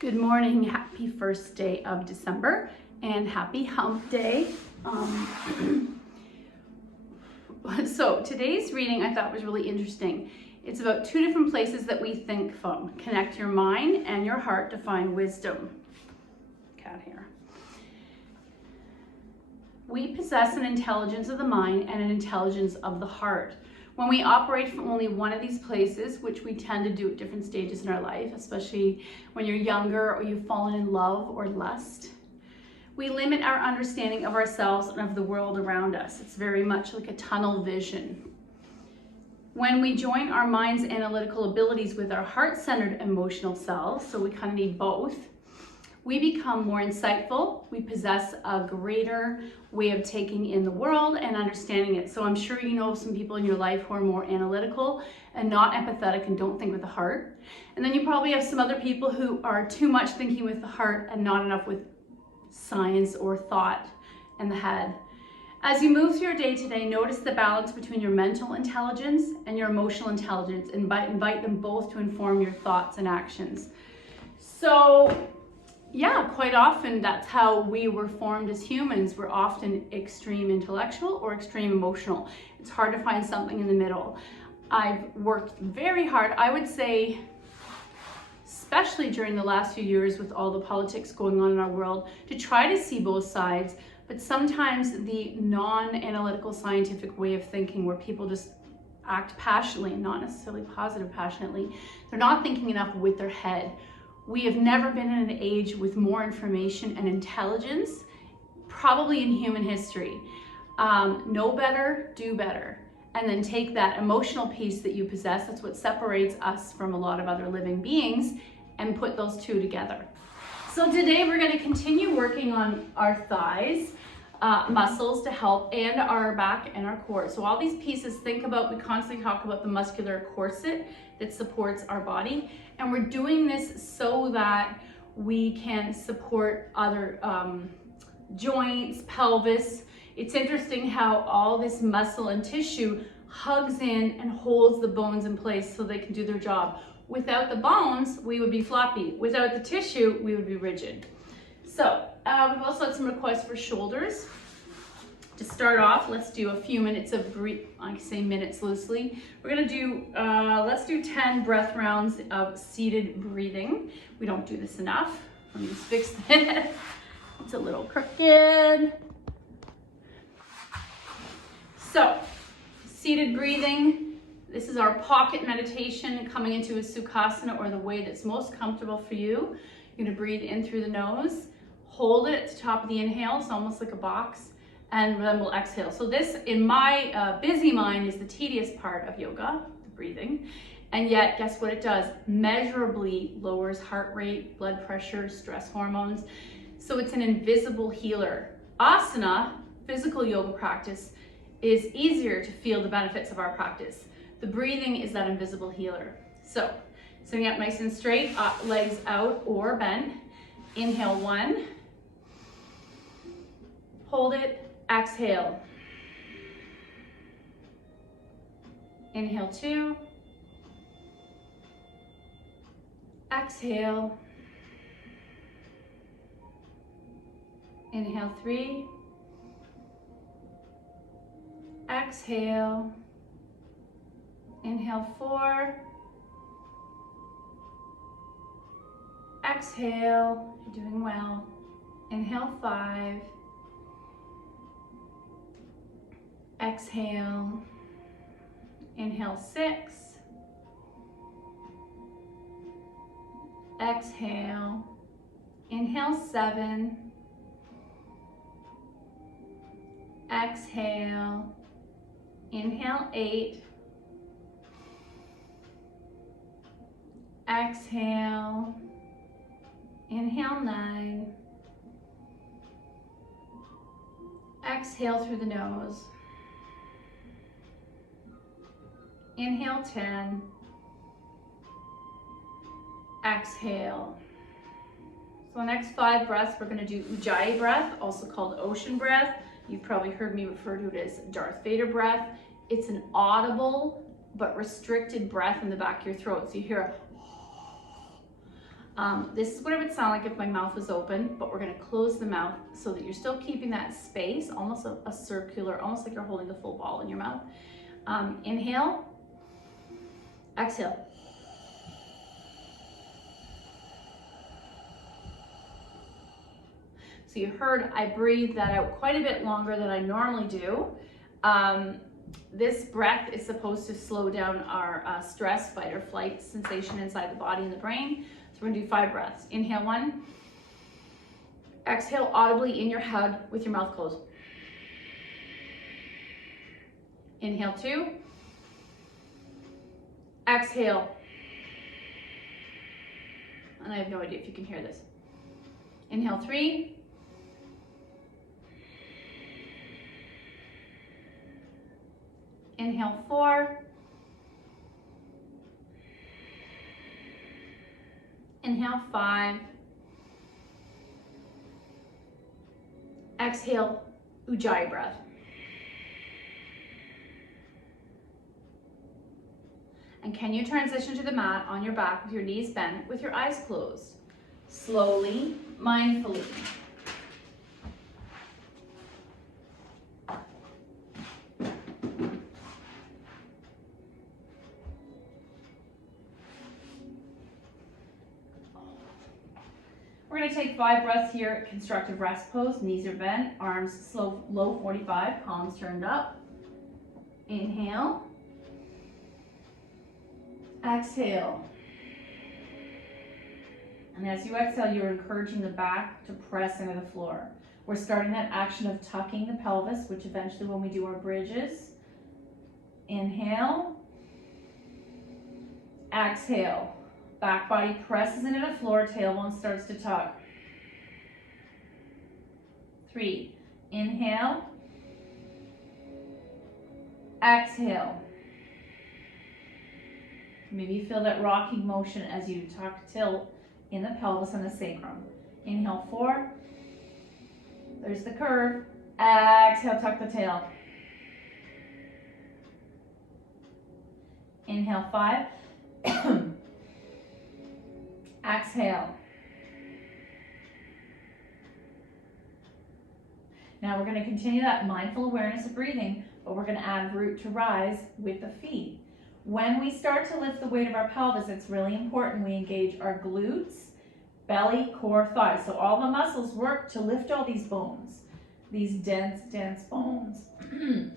Good morning, happy first day of December, and happy hump day. So today's reading I thought was really interesting. It's about two different places that we think from. Connect your mind and your heart to find wisdom. Cat here. We possess an intelligence of the mind and an intelligence of the heart. When we operate from only one of these places, which we tend to do at different stages in our life, especially when you're younger or you've fallen in love or lust, we limit our understanding of ourselves and of the world around us. It's very much like a tunnel vision. When we join our mind's analytical abilities with our heart-centered emotional selves, so we kind of need both, we become more insightful. We possess a greater way of taking in the world and understanding it. So I'm sure you know some people in your life who are more analytical and not empathetic and don't think with the heart. And then you probably have some other people who are too much thinking with the heart and not enough with science or thought and the head. As you move through your day today, notice the balance between your mental intelligence and your emotional intelligence. Invite them both to inform your thoughts and actions. So yeah, quite often that's how we were formed as humans. We're often extreme intellectual or extreme emotional. It's hard to find something in the middle. I've worked very hard, I would say, especially during the last few years with all the politics going on in our world, to try to see both sides. But sometimes the non-analytical scientific way of thinking, where people just act passionately, not necessarily positive passionately, they're not thinking enough with their head. We have never been in an age with more information and intelligence, probably in human history. Know better, do better. And then take that emotional piece that you possess, that's what separates us from a lot of other living beings, and put those two together. So today we're going to continue working on our thighs, muscles to help, and our back and our core. So all these pieces, we constantly talk about the muscular corset that supports our body. And we're doing this so that we can support other joints, pelvis. It's interesting how all this muscle and tissue hugs in and holds the bones in place so they can do their job. Without the bones, we would be floppy. Without the tissue, we would be rigid. So we've also had some requests for shoulders. To start off, let's do a few minutes of I say minutes loosely. We're gonna do, let's do 10 breath rounds of seated breathing. We don't do this enough. Let me just fix this. It's a little crooked. So, seated breathing. This is our pocket meditation, coming into a Sukhasana, or the way that's most comfortable for you. You're gonna breathe in through the nose, hold it at the top of the inhale, it's almost like a box, and then we'll exhale. So this, in my busy mind, is the tedious part of yoga, the breathing. And yet, guess what it does? Measurably lowers heart rate, blood pressure, stress hormones. So it's an invisible healer. Asana, physical yoga practice, is easier to feel the benefits of our practice. The breathing is that invisible healer. So, sitting up nice and straight, legs out or bent. Inhale 1. Hold it. Exhale. Inhale 2. Exhale. Inhale 3. Exhale. Inhale 4. Exhale. You're doing well. Inhale 5. Exhale. Inhale 6. Exhale. Inhale 7. Exhale. Inhale 8. Exhale. Inhale 9. Exhale through the nose. Inhale 10. Exhale. So the next 5 breaths, we're going to do Ujjayi breath, also called ocean breath. You've probably heard me refer to it as Darth Vader breath. It's an audible but restricted breath in the back of your throat. So you hear This is what it would sound like if my mouth was open, but we're gonna close the mouth so that you're still keeping that space, almost a circular, almost like you're holding a full ball in your mouth. Inhale, exhale. So you heard I breathe that out quite a bit longer than I normally do. This breath is supposed to slow down our stress, fight or flight sensation inside the body and the brain. So we're gonna do 5 breaths. Inhale 1. Exhale audibly in your head with your mouth closed. Inhale 2. Exhale. And I have no idea if you can hear this. Inhale 3. Inhale 4. Inhale 5. Exhale, Ujjayi breath. And can you transition to the mat on your back with your knees bent, with your eyes closed? Slowly, mindfully. We're going to take 5 breaths here, constructive rest pose. Knees are bent, arms slow, low 45, palms turned up. Inhale. Exhale. And as you exhale, you're encouraging the back to press into the floor. We're starting that action of tucking the pelvis, which eventually when we do our bridges. Inhale. Exhale. Back body presses into the floor, tailbone starts to tuck. 3. Inhale. Exhale. Maybe you feel that rocking motion as you tuck, tilt in the pelvis and the sacrum. Inhale 4. There's the curve. Exhale, tuck the tail. Inhale 5. Exhale. Now we're going to continue that mindful awareness of breathing, but we're going to add root to rise with the feet. When we start to lift the weight of our pelvis, it's really important we engage our glutes, belly, core, thighs. So all the muscles work to lift all these bones, these dense bones.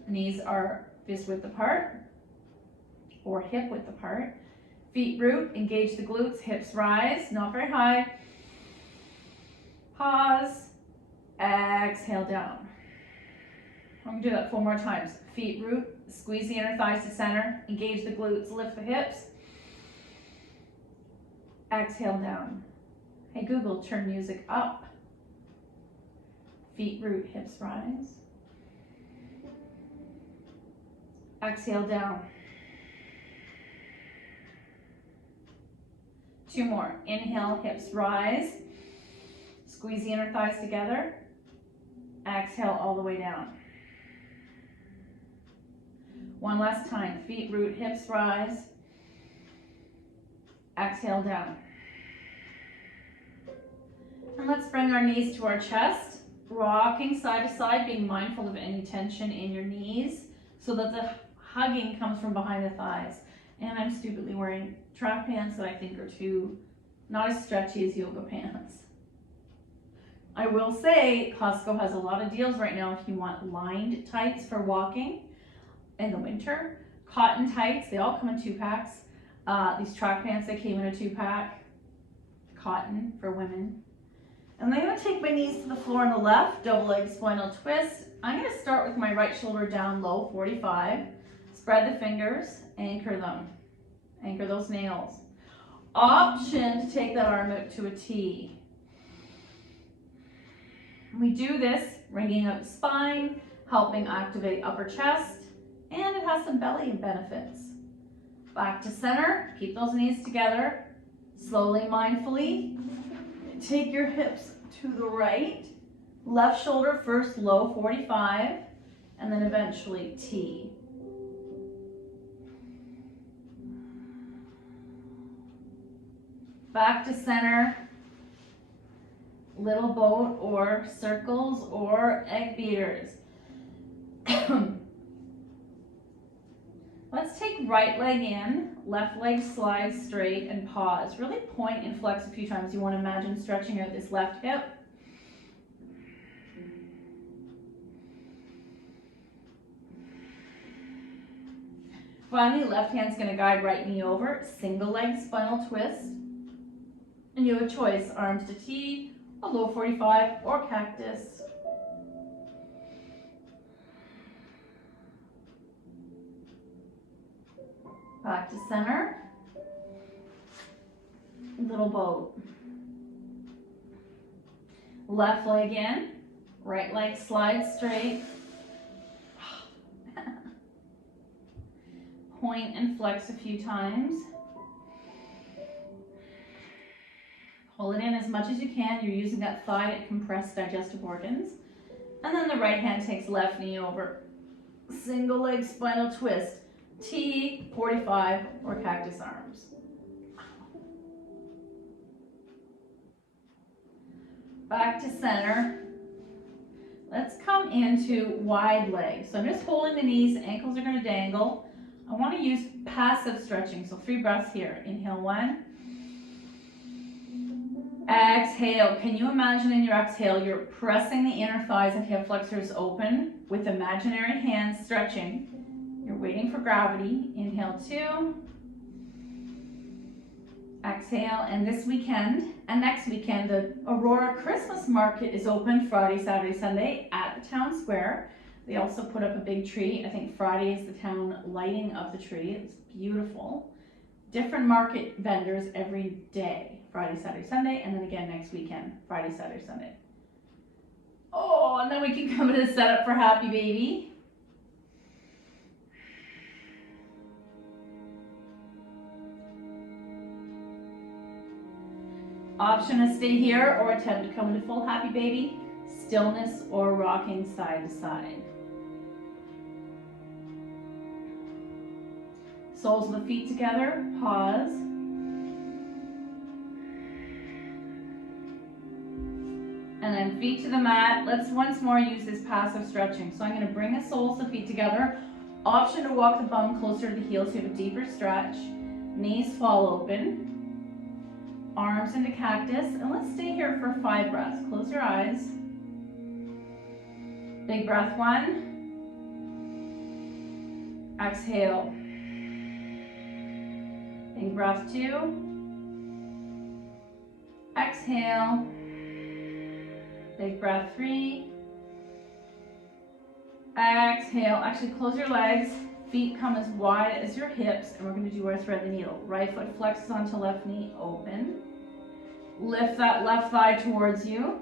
Knees are fist width apart or hip width apart. Feet root, engage the glutes, hips rise, not very high. Pause, exhale down. I'm gonna do that 4 more times. Feet root, squeeze the inner thighs to center, engage the glutes, lift the hips. Exhale down. Hey Google, turn music up. Feet root, hips rise. Exhale down. 2 more. Inhale, hips rise. Squeeze the inner thighs together. Exhale all the way down. 1 last time. Feet root, hips rise. Exhale down. And let's bring our knees to our chest. Rocking side to side, being mindful of any tension in your knees so that the hugging comes from behind the thighs. And I'm stupidly wearing track pants that I think are not as stretchy as yoga pants. I will say Costco has a lot of deals right now if you want lined tights for walking in the winter. Cotton tights, they all come in 2 packs. These track pants, they came in a 2-pack. Cotton for women. And I'm going to take my knees to the floor on the left, double leg spinal twist. I'm going to start with my right shoulder down low, 45. Spread the fingers, anchor them. Anchor those nails. Option to take that arm out to a T. We do this, wringing out the spine, helping activate upper chest, and it has some belly benefits. Back to center, keep those knees together. Slowly, mindfully, take your hips to the right. Left shoulder first, low 45, and then eventually T. Back to center. Little boat or circles or egg beaters. Let's take right leg in, left leg slides straight and pause. Really point and flex a few times. You want to imagine stretching out this left hip. Finally, left hand's going to guide right knee over, single leg spinal twist. And you have a choice, arms to T, a low 45, or cactus. Back to center. Little boat. Left leg in, right leg slides straight. Point and flex a few times. Pull it in as much as you can. You're using that thigh to compress digestive organs. And then the right hand takes left knee over. Single leg spinal twist. T, 45, or cactus arms. Back to center. Let's come into wide legs. So I'm just holding the knees, ankles are going to dangle. I want to use passive stretching, so 3 breaths here. Inhale 1. Exhale. Can you imagine in your exhale, you're pressing the inner thighs and hip flexors open with imaginary hands stretching. You're waiting for gravity. Inhale 2. Exhale. And this weekend and next weekend, the Aurora Christmas Market is open Friday, Saturday, Sunday at the town square. They also put up a big tree. I think Friday is the town lighting of the tree. It's beautiful. Different market vendors every day. Friday, Saturday, Sunday, and then again next weekend. Friday, Saturday, Sunday. Oh, and then we can come to the setup for Happy Baby. Option to stay here or attempt to come into full Happy Baby, stillness or rocking side to side. Soles of the feet together, pause. And then feet to the mat. Let's once more use this passive stretching. So I'm going to bring the soles of the feet together. Option to walk the bum closer to the heels so you have a deeper stretch. Knees fall open. Arms into cactus. And let's stay here for 5 breaths. Close your eyes. Big breath 1. Exhale. Big breath 2. Exhale. Big breath 3. Exhale. Actually, close your legs. Feet come as wide as your hips, and we're going to do our thread the needle. Right foot flexes onto left knee, open. Lift that left thigh towards you.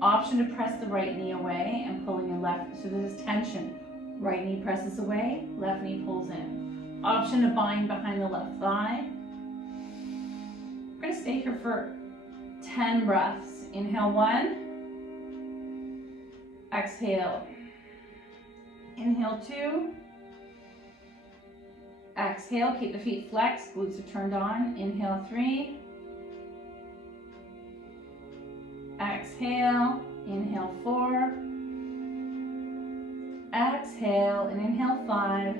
Option to press the right knee away and pulling in left. So there's tension. Right knee presses away, left knee pulls in. Option to bind behind the left thigh. We're going to stay here for 10 breaths. Inhale 1. Exhale. Inhale 2. Exhale, keep the feet flexed, glutes are turned on. Inhale 3. Exhale, inhale 4. Exhale and inhale 5.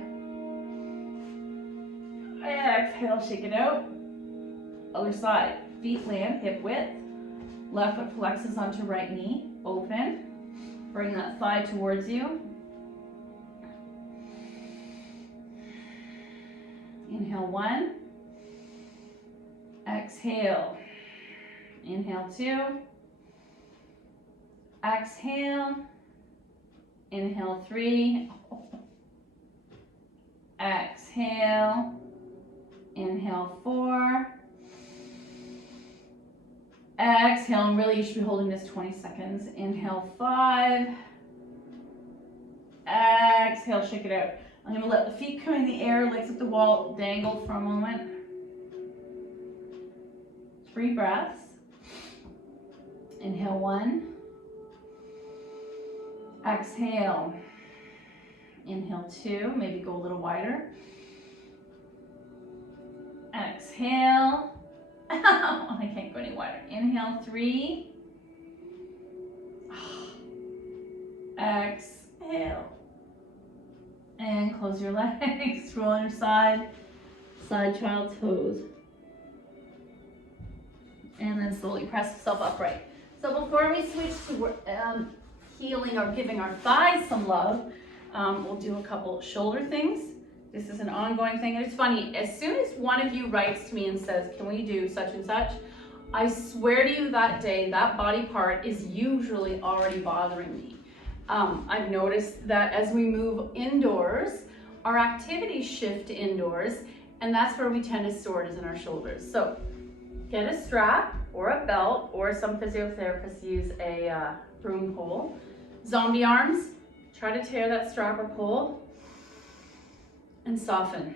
Exhale, shake it out. Other side, feet land hip width. Left foot flexes onto right knee, open. Bring that thigh towards you. Inhale 1. Exhale. Inhale 2. Exhale. Inhale 3. Exhale. Inhale 4. Exhale, and really you should be holding this 20 seconds. Inhale 5. Exhale, shake it out. I'm going to let the feet come in the air, legs up the wall, dangle for a moment. 3 breaths. Inhale 1. Exhale. Inhale 2, maybe go a little wider. Exhale. I can't go any wider. Inhale, 3. Exhale. And close your legs, roll on your side child's pose. And then slowly press yourself upright. So before we switch to healing or giving our thighs some love, we'll do a couple shoulder things. This is an ongoing thing. And it's funny, as soon as one of you writes to me and says, can we do such and such? I swear to you that day, that body part is usually already bothering me. I've noticed that as we move indoors, our activities shift to indoors, and that's where we tend to store it is in our shoulders. So get a strap or a belt, or some physiotherapists use a broom pole. Zombie arms, try to tear that strap or pole and soften.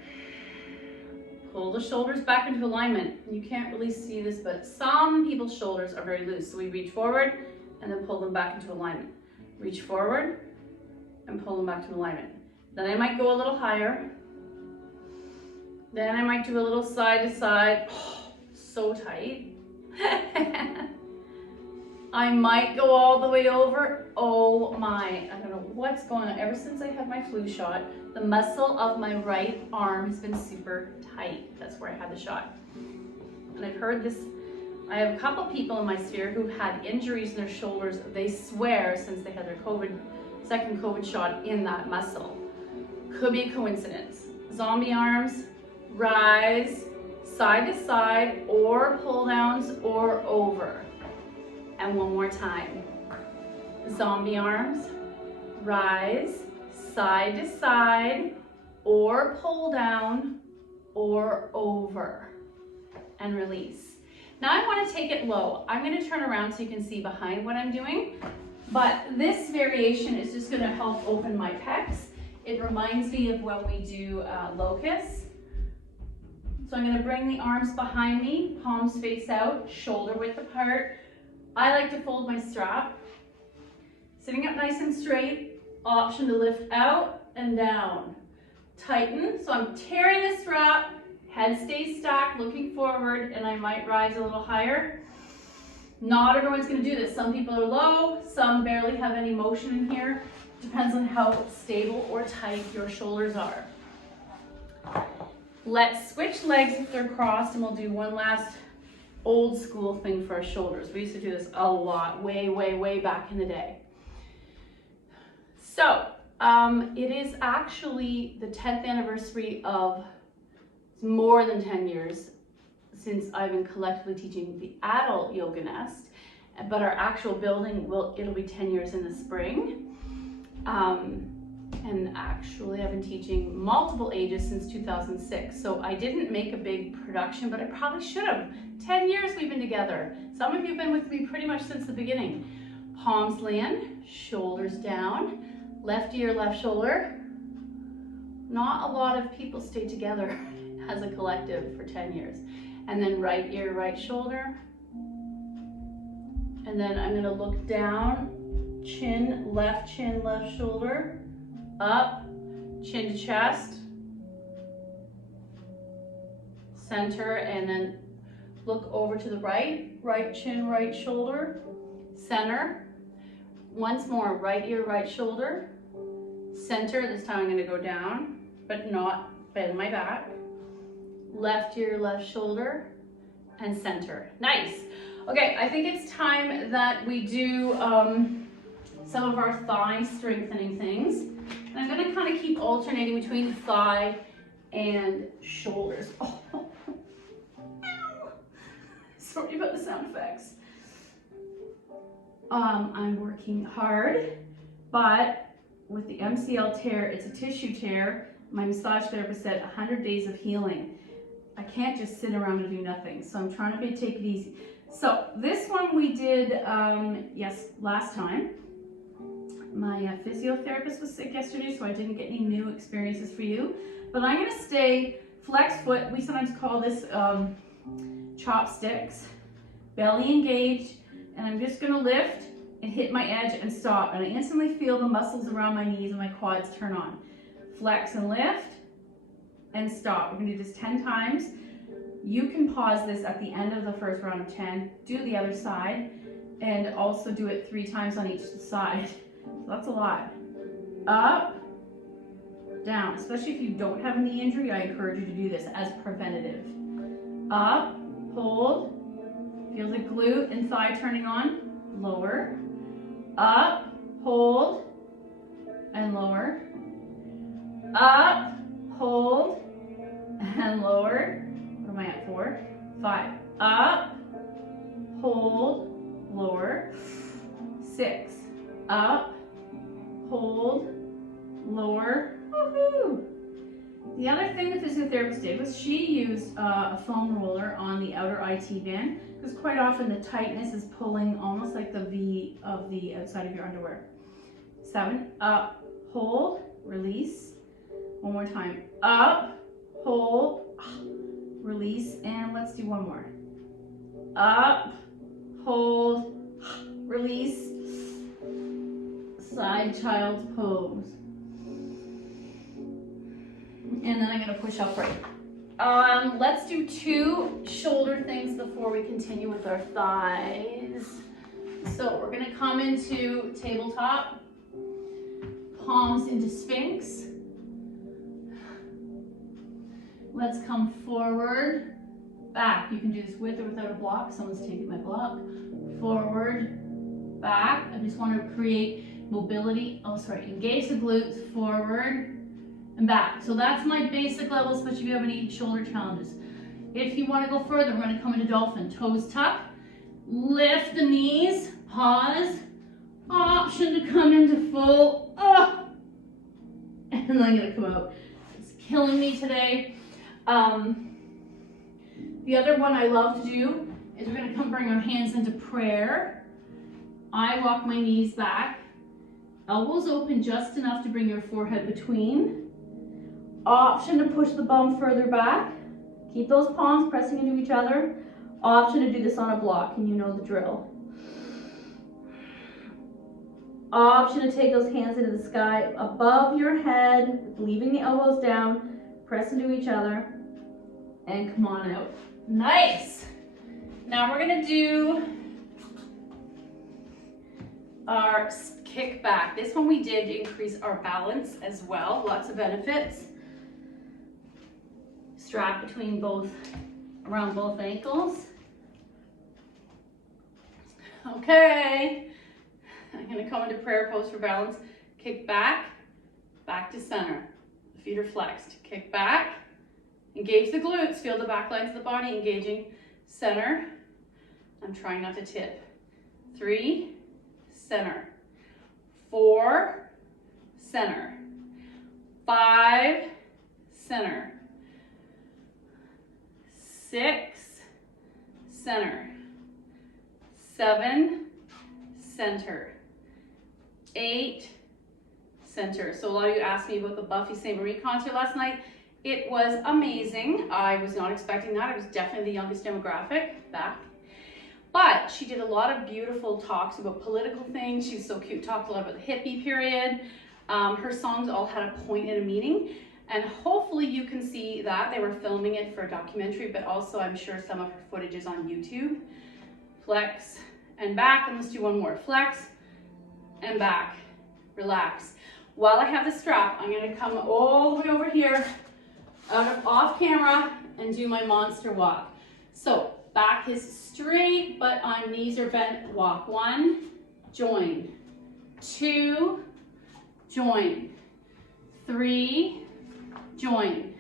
Pull the shoulders back into alignment. You can't really see this, but some people's shoulders are very loose. So we reach forward and then pull them back into alignment. Reach forward and pull them back to alignment. Then I might go a little higher. Then I might do a little side to side. Oh, so tight. I might go all the way over. Oh my, I don't know what's going on. Ever since I had my flu shot, the muscle of my right arm has been super tight. That's where I had the shot. And I've heard this, I have a couple people in my sphere who've had injuries in their shoulders. They swear since they had their second COVID shot in that muscle. Could be a coincidence. Zombie arms, rise, side to side, or pull downs, or over. And one more time. Zombie arms, rise, side to side, or pull down, or over. And release. Now I want to take it low. I'm going to turn around so you can see behind what I'm doing. But this variation is just going to help open my pecs. It reminds me of when we do locust. So I'm going to bring the arms behind me, palms face out, shoulder width apart. I like to fold my strap. Sitting up nice and straight, option to lift out and down. Tighten, so I'm tearing the strap, head stays stacked, looking forward, and I might rise a little higher. Not everyone's going to do this. Some people are low, some barely have any motion in here. Depends on how stable or tight your shoulders are. Let's switch legs if they're crossed, and we'll do one last old school thing for our shoulders. We used to do this a lot, way back in the day. So, it is actually the 10th anniversary of more than 10 years since I've been collectively teaching the adult Yoga Nest, but our actual building it'll be 10 years in the spring. And actually I've been teaching multiple ages since 2006. So I didn't make a big production, but I probably should have. 10 years we've been together. Some of you have been with me pretty much since the beginning. Palms land, shoulders down, left ear, left shoulder. Not a lot of people stay together as a collective for 10 years. And then right ear, right shoulder. And then I'm gonna look down, chin, left shoulder, up, chin to chest, center, and then look over to the right, right chin, right shoulder, center. Once more, right ear, right shoulder, center. This time I'm gonna go down, but not bend my back. Left ear, left shoulder, and center. Nice. Okay, I think it's time that we do some of our thigh strengthening things. And I'm gonna kind of keep alternating between thigh and shoulders. Oh, ow. Sorry about the sound effects. I'm working hard, but with the MCL tear, it's a tissue tear. My massage therapist said 100 days of healing. I can't just sit around and do nothing, so I'm trying to take it easy. So this one we did, last time. My physiotherapist was sick yesterday, so I didn't get any new experiences for you. But I'm gonna stay flex foot. We sometimes call this chopsticks. Belly engaged, and I'm just gonna lift and hit my edge and stop. And I instantly feel the muscles around my knees and my quads turn on. Flex and lift and stop. We're gonna do this 10 times. You can pause this at the end of the first round of 10, do the other side, and also do it 3 times on each side. So that's a lot. Up, down. Especially if you don't have a knee injury, I encourage you to do this as preventative. Up, hold, feel the glute and thigh turning on, lower, up, hold, and lower, up, hold, and lower. What am I at, 4? 5, up, hold, lower, 6, up, hold, lower. Woohoo! The other thing the physiotherapist did was she used a foam roller on the outer IT band, because quite often the tightness is pulling almost like the V of the outside of your underwear. 7, up, hold, release. One more time. Up, hold, release, and let's do one more. Up, hold, release. Side child's pose. And then I'm gonna push upright. Let's do 2 shoulder things before we continue with our thighs. So we're gonna come into tabletop, palms into Sphinx. Let's come forward, back. You can do this with or without a block. Someone's taking my block. Forward, back. I just want to create mobility. Engage the glutes, forward and back. So that's my basic level, especially if you have any shoulder challenges. If you want to go further, we're going to come into dolphin. Toes tuck, lift the knees, pause, option to come into full, and then I'm going to come out. It's killing me today. The other one I love to do is we're going to come bring our hands into prayer. I walk my knees back, elbows open just enough to bring your forehead between. Option to push the bum further back. Keep those palms pressing into each other. Option to do this on a block, and you know the drill. Option to take those hands into the sky above your head, leaving the elbows down, press into each other, and come on out. Nice! Now we're gonna do our kick back. This one we did increase our balance as well, lots of benefits. Strap between around both ankles. Okay, I'm gonna come into prayer pose for balance. Kick back, back to center. The feet are flexed. Kick back, engage the glutes, feel the back lines of the body engaging. Center, I'm trying not to tip. 3, center. 4, center. 5, center. 6, center. 7, center. 8, center. So a lot of you asked me about the Buffy Sainte-Marie concert last night. It was amazing. I was not expecting that. It was definitely the youngest demographic back. But she did a lot of beautiful talks about political things. She's so cute, talked a lot about the hippie period. Her songs all had a point and a meaning. And hopefully you can see that. They were filming it for a documentary, but also I'm sure some of her footage is on YouTube. Flex and back, and let's do one more. Flex and back, relax. While I have the strap, I'm gonna come all the way over here, off camera, and do my monster walk. So back is straight, but on knees are bent. Walk. 1, join. 2, join. 3, join.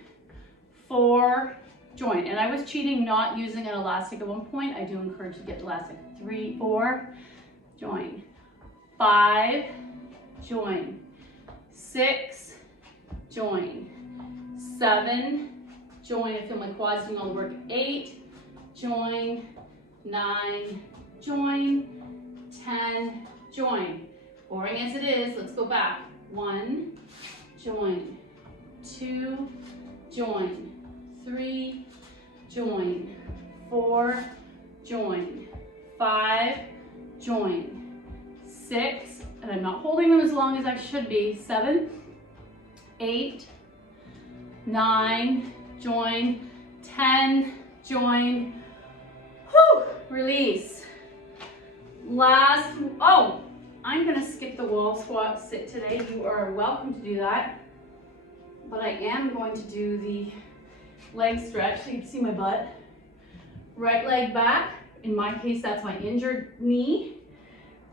4, join. And I was cheating not using an elastic at one point. I do encourage you to get elastic. 3, 4, join. 5, join. 6, join. 7, join. I feel my quads doing all the work. 8, join. 9, join. 10, join. Boring as it is, let's go back. 1, join. 2, join. 3, join. 4, join. 5, join. 6, and I'm not holding them as long as I should be. 7, 8, 9, join. 10, join, whew, release. Last, oh, I'm gonna skip the wall squat sit today. You are welcome to do that. But I am going to do the leg stretch so you can see my butt. Right leg back. In my case, that's my injured knee.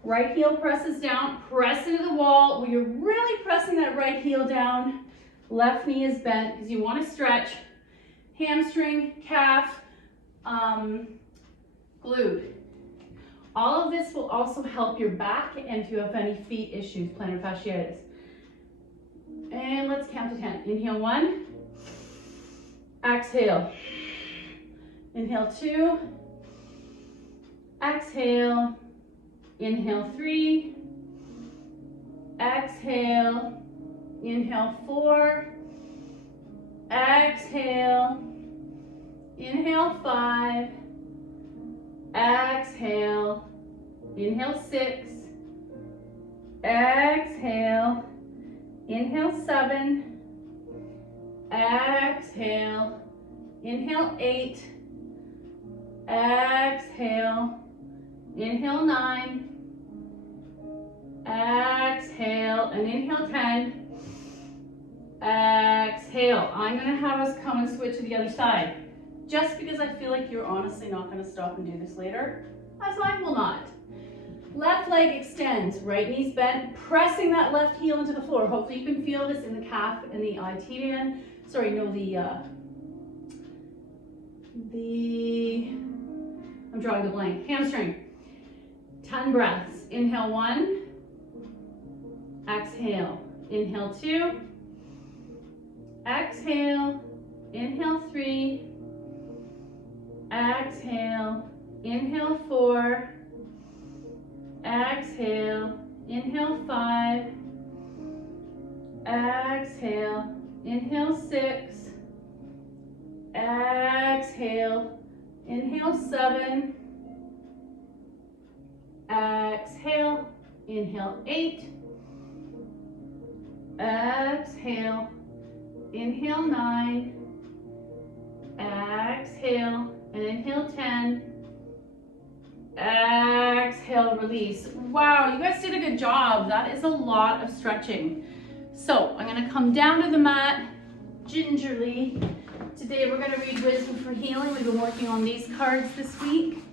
Right heel presses down, press into the wall. Where you're really pressing that right heel down. Left knee is bent because you want to stretch hamstring, calf, glute. All of this will also help your back and if you have any feet issues, plantar fasciitis. And let's count to 10. Inhale 1, exhale. Inhale 2, exhale. Inhale 3, exhale. Inhale 4, exhale. Inhale 5, exhale. Inhale 6, exhale. Inhale 7, exhale. Inhale 8, exhale. Inhale 9, exhale, and inhale 10, exhale. I'm gonna have us come and switch to the other side, just because I feel like you're honestly not gonna stop and do this later, as I will not. Left leg extends, right knee's bent, pressing that left heel into the floor. Hopefully you can feel this in the calf and the IT band. Sorry, no, I'm drawing the blank, hamstring. 10 breaths. Inhale 1, exhale. Inhale 2, exhale. Inhale 3, exhale. Inhale 4, exhale. Inhale 5, exhale. Inhale 6, exhale. Inhale 7, exhale. Inhale 8, exhale. Inhale 9, exhale. And inhale 10, exhale, release. Wow, you guys did a good job. That is a lot of stretching. So I'm gonna come down to the mat gingerly. Today we're gonna read Wisdom for Healing. We've been working on these cards this week.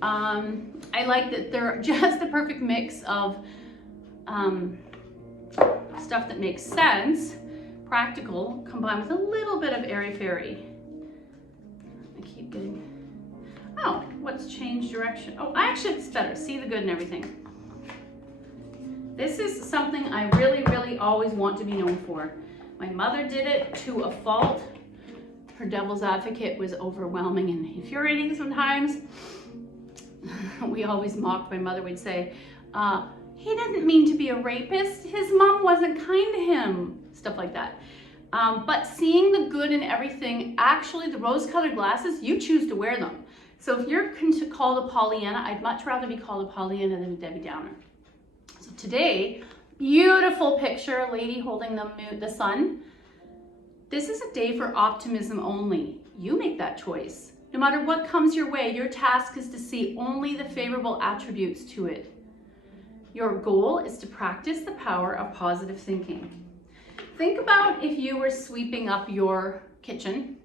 I like that they're just the perfect mix of stuff that makes sense, practical, combined with a little bit of airy-fairy. I keep getting, oh, what's changed direction? Oh, actually it's better, see the good and everything. This is something I really always want to be known for. My mother did it to a fault. Her devil's advocate was overwhelming and infuriating sometimes. We always mocked, my mother would say, he didn't mean to be a rapist. His mom wasn't kind to him. Stuff like that. But seeing the good in everything, actually the rose-colored glasses, you choose to wear them. So if you're called a Pollyanna, I'd much rather be called a Pollyanna than a Debbie Downer. So today, beautiful picture, lady holding the sun. This is a day for optimism only. You make that choice. No matter what comes your way, your task is to see only the favorable attributes to it. Your goal is to practice the power of positive thinking. Think about if you were sweeping up your kitchen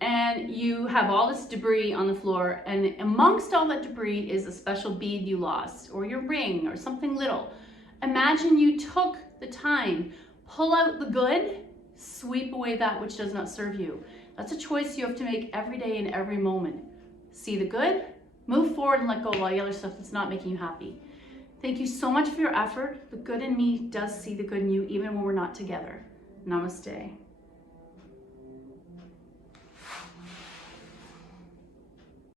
and you have all this debris on the floor, and amongst all that debris is a special bead you lost, or your ring, or something little. Imagine you took the time, pull out the good, sweep away that which does not serve you. That's a choice you have to make every day and every moment. See the good, move forward and let go of all the other stuff that's not making you happy. Thank you so much for your effort. The good in me does see the good in you even when we're not together. Namaste.